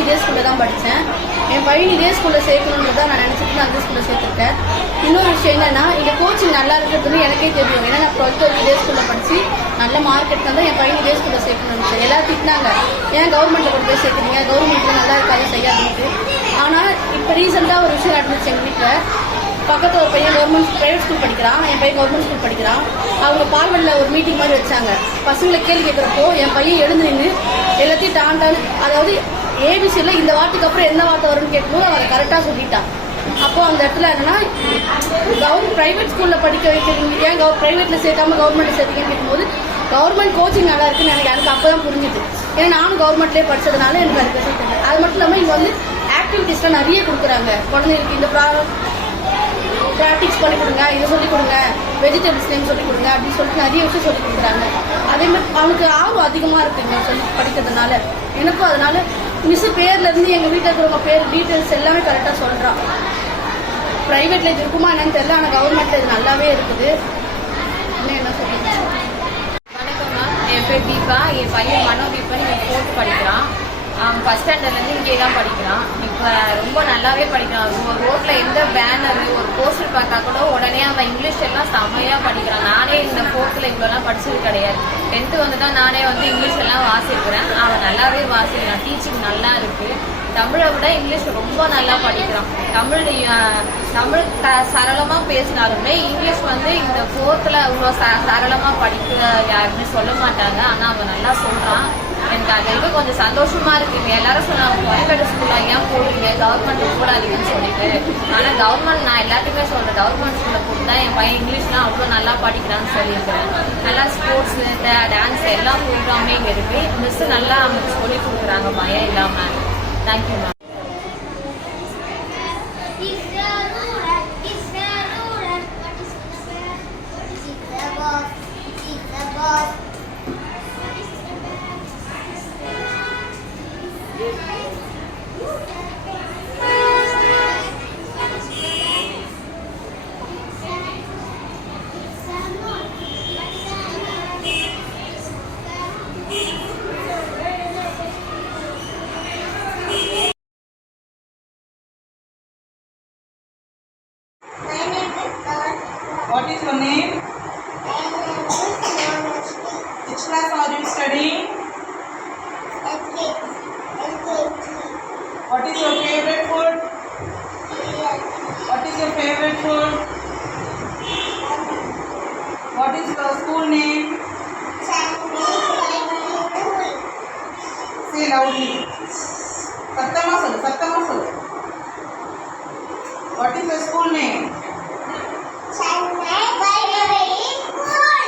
நானும் இதே ஸ்கூலில் தான் படித்தேன். என் பையன் இதே ஸ்கூலில் சேர்க்கணுன்றதான் நான் நினச்சிட்டு நான் அதே ஸ்கூலில் சேர்த்துருக்கேன். இன்னொரு விஷயம் என்னென்னா, இங்கே கோச்சிங் நல்லா இருக்கிறதுன்னு எனக்கே தெரியும். ஏன்னா நான் 12th இதே ஸ்கூலில் படித்து நல்ல மார்க் எடுத்தால் தான் என் பையன் இதே ஸ்கூலில் சேர்க்கணும்னு நினச்சேன். எல்லாரும் திட்டினாங்க, ஏன் கவர்மெண்ட்டில் கொண்டு போய் சேர்க்குறீங்க, கவர்மெண்ட்டில் நல்லா இருக்காது செய்யாதுன்ட்டு. ஆனால் இப்போ ரீசெண்டாக ஒரு விஷயம் நடந்துச்சு எங்கள் வீட்டில். பக்கத்தில் ஒரு பையன் ப்ரைவேட் ஸ்கூல் படிக்கிறான், என் பையன் கவர்மெண்ட் ஸ்கூல் படிக்கிறான். அவங்க பால்வெளியில் ஒரு மீட்டிங் மாதிரி வச்சாங்க. பசங்களை கேள்வி கேட்குறப்போ என் பையன் எழுந்து நின்று எல்லாத்தையும் டாண்டான்னு, அதாவது ஏபிசியில் இந்த வார்த்தைக்கு அப்புறம் என்ன வார்த்தை வரும்னு கேட்கும்போது அவரை கரெக்டாக சொல்லிட்டான். அப்போது அந்த இடத்துல என்னன்னா, ப்ரைவேட் ஸ்கூலில் படிக்க வைக்கிறீங்க, ஏன் ப்ரைவேட்டில் சேர்க்காம கவர்மெண்ட்டில் சேர்த்தீங்கன்னு கேட்கும்போது கவர்மெண்ட் கோச்சிங் நல்லா இருக்குன்னு எனக்கு அப்போ தான் புரிஞ்சுது. ஏன்னா நானும் கவர்மெண்ட்லேயே படித்ததுனால எனக்கு அது தெரிஞ்சது. அது மட்டும் இல்லாமல் இங்கே வந்து ஆக்டிவிட்டீஸ்லாம் நிறைய கொடுக்குறாங்க. குழந்தைங்களுக்கு இந்த ப்ராக்டிக்ஸ் பண்ணி கொடுங்க, இதை சொல்லிக் கொடுங்க, வெஜிடபிள்ஸ் நேம் சொல்லிக் கொடுங்க அப்படின்னு சொல்லிட்டு நிறைய விஷயம் சொல்லிக் கொடுக்குறாங்க. அதேமாதிரி அவனுக்கு ஆர்வம் அதிகமாக இருக்குங்க சொல்லி படிக்கிறதுனால. எனக்கும் அதனால மிஸ் பேர்லேருந்து எங்கள் வீட்டில் இருக்கிறவங்க பேர் டீட்டெயில்ஸ் எல்லாமே கரெக்டாக சொல்கிறான். ப்ரைவேட்டில் இது இருக்குமா என்னன்னு தெரியல, ஆனால் கவர்மெண்ட்டில் இது நல்லாவே இருக்குது. இன்னும் என்ன சொல்லுங்க. வணக்கம் மேம், என் பேர் தீபா. என் பையன் மனோதீபன் இங்கே 4th படிக்கிறான். ஃபஸ்ட் ஸ்டாண்டர்ட்லேருந்து இங்கே தான் படிக்கிறான். இப்போ ரொம்ப நல்லாவே படிக்கிறான். ஒரு ரோட்டில் எந்த பேனரு ஒரு போஸ்டர் பார்த்தா கூட உடனே அவன் இங்கிலீஷ் எல்லாம் செம்மையாக படிக்கிறான். நானே இந்த 4th இவ்வளோலாம் படிச்சது கிடையாது. 10th வந்து தான் நானே வந்து இங்கிலீஷ் எல்லாம் வாசிக்கிறேன். அவன் நல்லாவே வாசிக்கிறான். டீச்சிங் நல்லா இருக்குது. தமிழை விட இங்கிலீஷ் ரொம்ப நல்லா படிக்கிறான். தமிழ் சரளமாக பேசினாலுமே இங்கிலீஷ் வந்து இந்த 4th இவ்வளோ சரளமாக படிக்க யாருமே சொல்ல மாட்டாங்க. ஆனால் அவன் நல்லா சொல்கிறான். எனக்கு அது வந்து கொஞ்சம் சந்தோஷமா இருக்குங்க. எல்லாரும் சொன்னாங்க ப்ரைவேட் ஸ்கூலில் ஏன் போடுறீங்க, கவர்மெண்ட் போடாதீங்கன்னு சொல்லிட்டு. ஆனால் கவர்மெண்ட் நான் எல்லாத்துக்குமே சொல்கிறேன், கவர்மெண்ட் ஸ்கூலில் போட்டு தான் என் பையன் இங்கிலீஷ்லாம் அவ்வளோ நல்லா படிக்கிறான்னு சொல்லியிருக்கிறேன். நல்லா ஸ்போர்ட்ஸு, டான்ஸ் எல்லா ப்ரோக்ராமே இங்கே இருக்குது. மிஸ் நல்லா அவனுக்கு சொல்லி கொடுக்குறாங்க பயம் இல்லாமல். Thank you ma'am. What is your name? Which class are you studying? What is your favorite food? What is your favorite food? What is your school name? Say loudly. Sattama sol. What is your school name? Chennai Primary School.